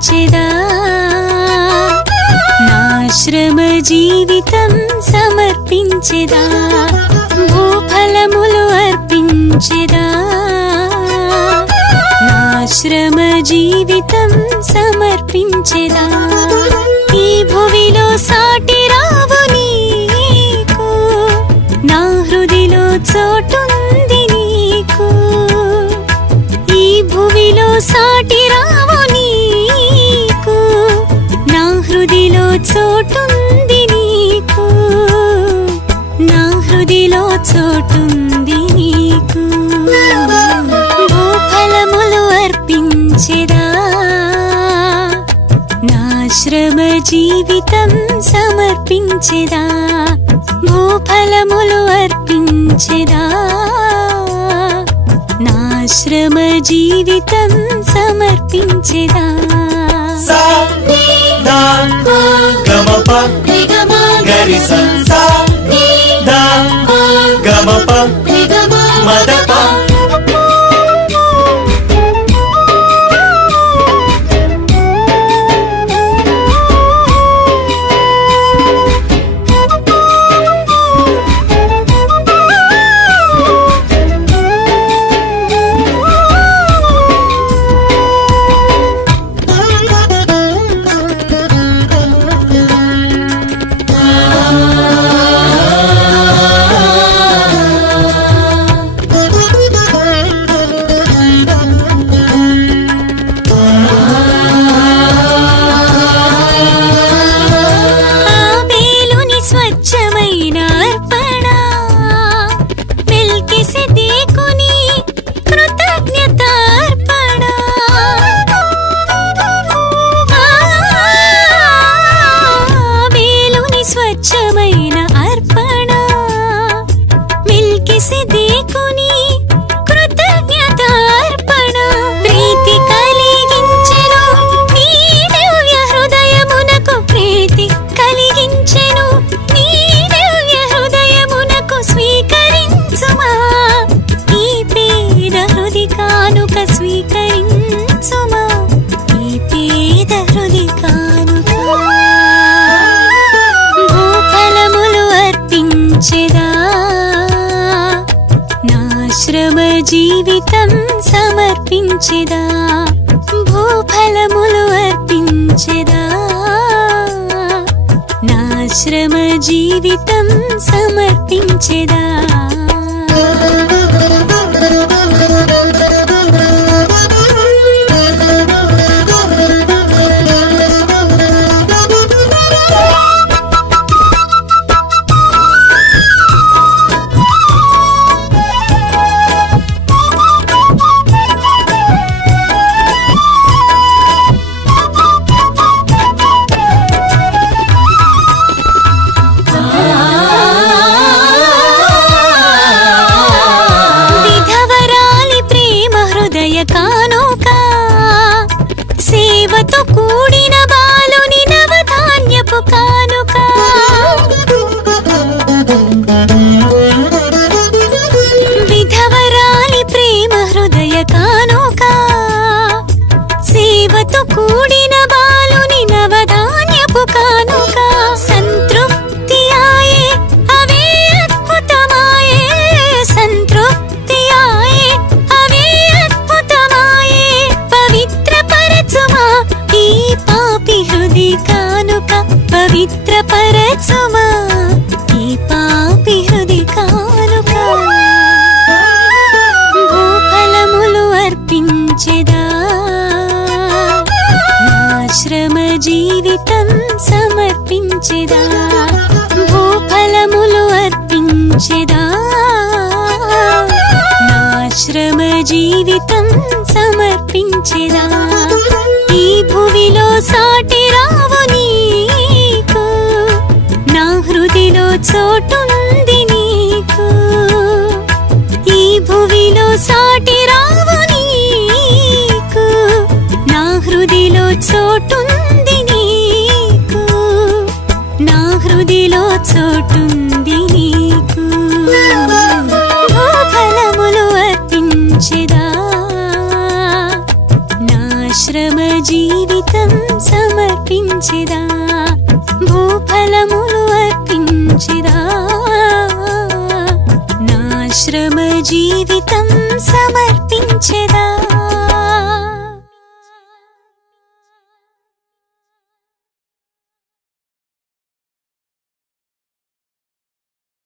अर्पिंचेदा नाश्रम जीवितं समर्पिंचेदा भूफलमुलु अर्पिंचेदा नाश्रम जीवितं समर्पिंचेदा ఈ భువిలో సాటి రావు నీకు నా హృదిలో చోటుంది నీకు ఈ భువిలో సాటి రావు నీకు నా హృదిలో చోటుంది నీకు నా హృదిలో చోటుంది నీకు భూఫలములు అర్పించెదా నాశ్రమ జీవితం సమర్పించెదా భూఫలములు అర్పించెదా నాశ్రమ జీవితం సమర్పించెదా సా నీ దా గమప గరిస సా నీ దా గమప మదప నాశ్రమ జీవితం సమర్పించెదా భూఫలములు అర్పించెదా నాశ్రమ జీవితం సమర్పించెదా సేవతో కూడిన బాలుని నవధాన్యపు కానుక విధవరాలి ప్రేమ హృదయ కానుక సేవతో కూడిన బాలుని నవధాన్యపు కానుక సంతృప్తి ఆయే అవే అద్భుతమాయే సంతృప్తి ఆయే అవే అద్భుతమాయే పవిత్ర పరచుమా ఈ పాపి హృది కానుక పవిత్ర పరచుమా ఈ పాపి హృది కానుక భూఫలములు అర్పించెదా నాశ్రమ జీవితం సమర్పించెదా భూఫలములు అర్పించెదా నాశ్రమ జీవితం సమర్పించెదా ఈ భువిలో సాటి రావు నీకు నా హృదిలో చోటుంది నీకు ఈ భువిలో సాటి రావు నీకు నా హృదిలో చోటుంది నీకు నా హృదిలో చోటుంది నీకు భూఫలములు అర్పించెదా నాశ్రమ జీవితం ఆశ్రమ జీవితం సమర్పించెదా